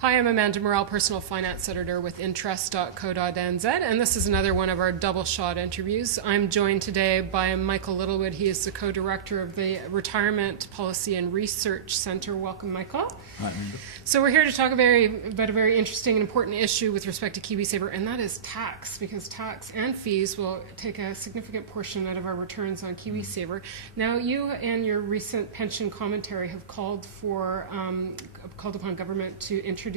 Hi, I'm Amanda Morrall, Personal Finance Editor with Interest.co.nz, and this is another one of our double shot interviews. I'm joined today by Michael Littlewood. He is the co-director of the Retirement Policy and Research Centre. Welcome, Michael. Hi, Amanda. So we're here to talk about a very interesting and important issue with respect to KiwiSaver, and that is tax, because tax and fees will take a significant portion out of our returns on KiwiSaver. Now, you and your recent pension commentary have called upon government to introduce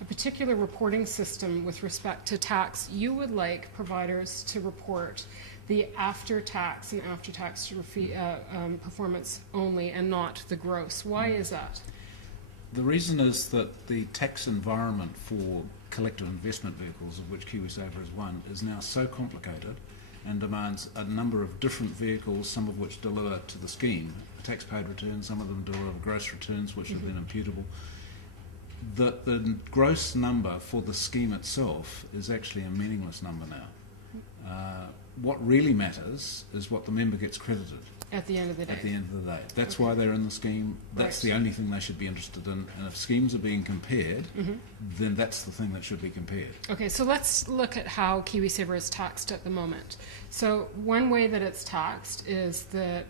a particular reporting system with respect to tax. You would like providers to report the after-tax and after-tax performance only and not the gross. Why is that? The reason is that the tax environment for collective investment vehicles, of which KiwiSaver is one, is now so complicated and demands a number of different vehicles, some of which deliver to the scheme a tax-paid return, some of them deliver gross returns, which have been imputable. That the gross number for the scheme itself is actually a meaningless number now. What really matters is what the member gets credited. At the end of the day. At the end of the day. That's why they're in the scheme. That's the only thing they should be interested in. And if schemes are being compared, then that's the thing that should be compared. Okay, so let's look at how KiwiSaver is taxed at the moment. So one way that it's taxed is the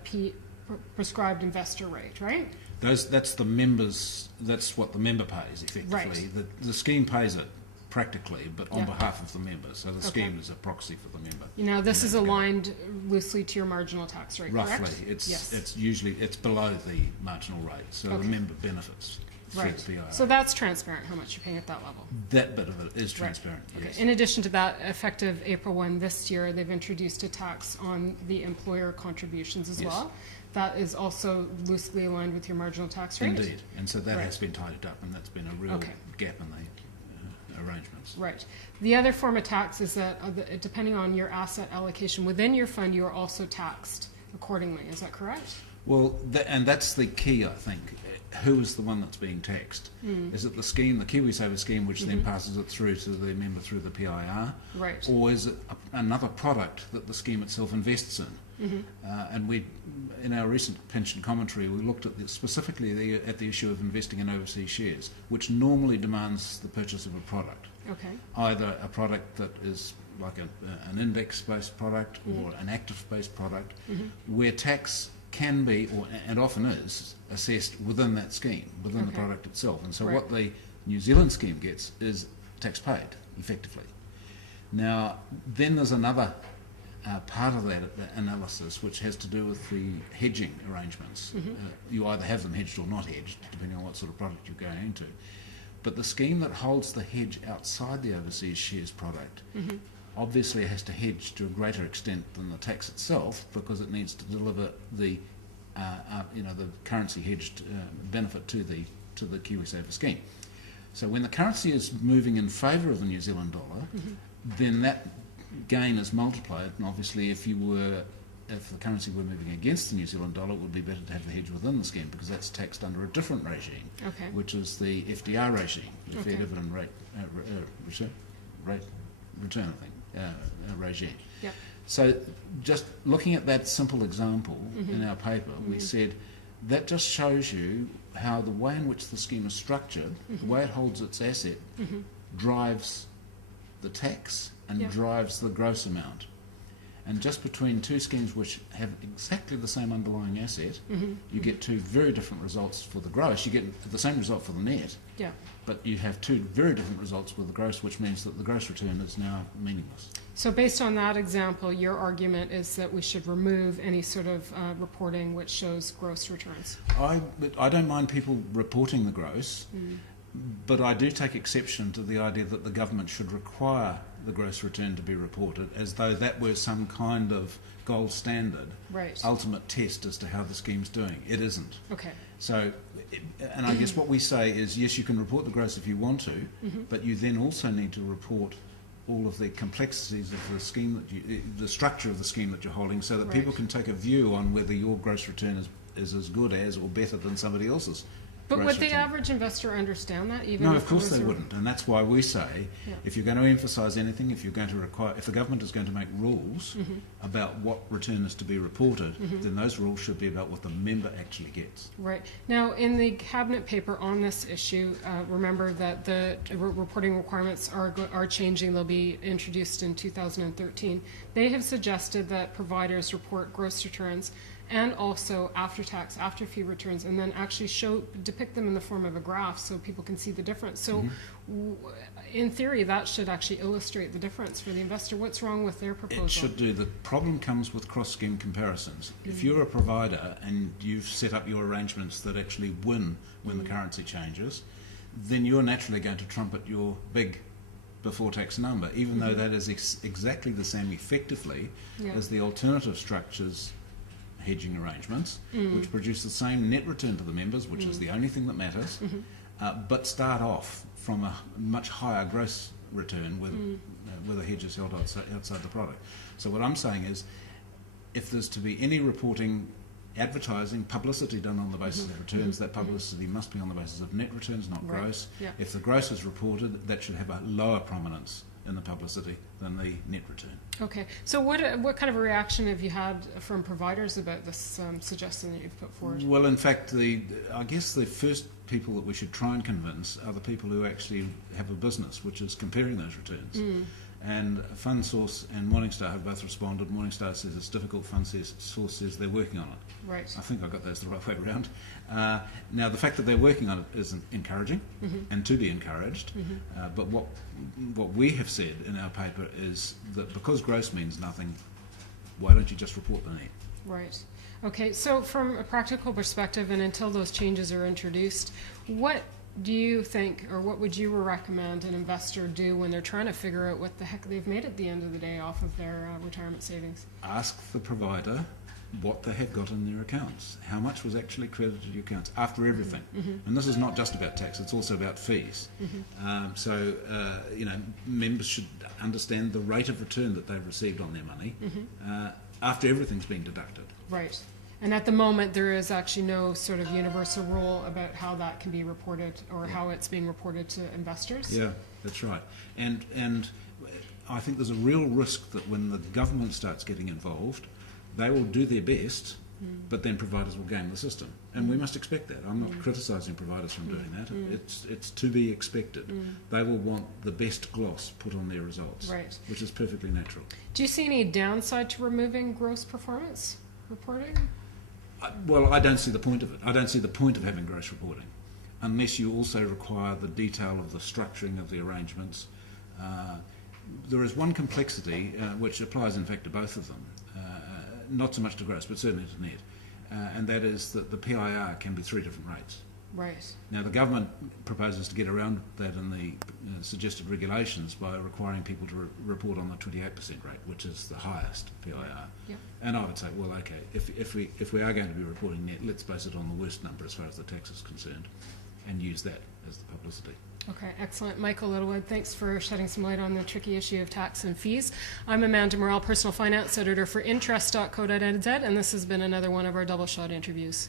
prescribed investor rate, right? That's the members. That's what the member pays effectively. Right. The scheme pays it practically, but on behalf of the members. So the scheme is a proxy for the member. Now this is aligned loosely to your marginal tax rate, roughly, correct? It's usually below the marginal rate, so the member benefits. Right. So that's transparent how much you're paying at that level. That bit of it is transparent. Right. Yes. Okay. In addition to that, effective April 1 this year, they've introduced a tax on the employer contributions as well. That is also loosely aligned with your marginal tax rate? Indeed. And so that has been tidied up, and that's been a real gap in the arrangements. Right. The other form of tax is that depending on your asset allocation within your fund, you are also taxed accordingly. Is that correct? Well, and that's the key, I think. Who is the one that's being taxed? Is it the scheme, the KiwiSaver scheme, which then passes it through to the member through the PIR? Right. Or is it another product that the scheme itself invests in? And we, in our recent pension commentary, we looked at specifically at the issue of investing in overseas shares, which normally demands the purchase of a product. Okay. Either a product that is like an index-based product or an active-based product, where tax can be, and often is, assessed within that scheme, within the product itself. And so what the New Zealand scheme gets is tax paid, effectively. Now, then there's another part of that analysis which has to do with the hedging arrangements. You either have them hedged or not hedged, depending on what sort of product you're going into. But the scheme that holds the hedge outside the overseas shares product obviously has to hedge to a greater extent than the tax itself, because it needs to deliver the the currency hedged benefit to the KiwiSaver scheme. So when the currency is moving in favour of the New Zealand dollar, then that gain is multiplied. And obviously, if the currency were moving against the New Zealand dollar, it would be better to have the hedge within the scheme, because that's taxed under a different regime, which is the FDR regime, the Fair Dividend Rate Return, I think, regime. Yep. So just looking at that simple example in our paper, we said that just shows you how the way in which the scheme is structured, the way it holds its asset, drives the tax and drives the gross amount. And just between two schemes which have exactly the same underlying asset, you get two very different results for the gross. You get the same result for the net, but you have two very different results with the gross, which means that the gross return is now meaningless. So based on that example, your argument is that we should remove any sort of reporting which shows gross returns. I don't mind people reporting the gross, but I do take exception to the idea that the government should require the gross return to be reported, as though that were some kind of gold standard, ultimate test as to how the scheme's doing. It isn't. Okay. So, and I guess what we say is, yes, you can report the gross if you want to, but you then also need to report all of the complexities of the scheme the structure of the scheme that you're holding, so that people can take a view on whether your gross return is as good as or better than somebody else's But gross would the return. average investor understand that? Even No, if of course it was they a- wouldn't, and that's why we say Yeah. if you're going to emphasise anything, if you're going to require, if the government is going to make rules about what return is to be reported, then those rules should be about what the member actually gets. Right. Now, in the cabinet paper on this issue, remember that the reporting requirements are changing. They'll be introduced in 2013. They have suggested that providers report gross returns and also after-tax, after-fee returns, and then actually depict them in the form of a graph so people can see the difference. So, in theory, that should actually illustrate the difference for the investor. What's wrong with their proposal? It should do. The problem comes with cross-scheme comparisons. If you're a provider and you've set up your arrangements that actually win when the currency changes, then you're naturally going to trumpet your big before-tax number, even though that is exactly the same effectively Yeah. as the alternative structures hedging arrangements, which produce the same net return to the members, which is the only thing that matters, but start off from a much higher gross return with a hedge is held outside the product. So what I'm saying is, if there's to be any reporting, advertising, publicity done on the basis of returns, that publicity must be on the basis of net returns, not Right. gross. Yeah. If the gross is reported, that should have a lower prominence in the publicity than the net return. Okay. So, what kind of a reaction have you had from providers about this suggestion that you've put forward? Well, in fact, I guess the first people that we should try and convince are the people who actually have a business, which is comparing those returns. And FundSource and Morningstar have both responded. Morningstar says it's difficult. FundSource says they're working on it. Right. I think I got those the right way around. Now, the fact that they're working on it is encouraging and to be encouraged. But what we have said in our paper is that because gross means nothing, why don't you just report the net? Right. Okay. So, from a practical perspective, and until those changes are introduced, what do you think, or what would you recommend an investor do when they're trying to figure out what the heck they've made at the end of the day off of their retirement savings? Ask the provider what they have got in their accounts, how much was actually credited to your accounts after everything. And this is not just about tax, it's also about fees. So, members should understand the rate of return that they've received on their money after everything's been deducted. Right. And at the moment, there is actually no sort of universal rule about how that can be reported or how it's being reported to investors. Yeah, that's right. And I think there's a real risk that when the government starts getting involved, they will do their best, but then providers will game the system. And we must expect that. I'm not criticising providers from doing that. It's to be expected. They will want the best gloss put on their results, Right. which is perfectly natural. Do you see any downside to removing gross performance reporting? Well, I don't see the point of it. I don't see the point of having gross reporting unless you also require the detail of the structuring of the arrangements. There is one complexity which applies in fact to both of them, not so much to gross but certainly to net, and that is that the PIR can be 3 different rates. Right. Now the government proposes to get around that in the suggested regulations by requiring people to report on the 28% rate, which is the highest PIR. Yeah. And I would say, well, okay, if we are going to be reporting net, let's base it on the worst number as far as the tax is concerned, and use that as the publicity. Okay, excellent. Michael Littlewood, thanks for shedding some light on the tricky issue of tax and fees. I'm Amanda Morrall, Personal Finance Editor for Interest.co.nz, and this has been another one of our Double Shot interviews.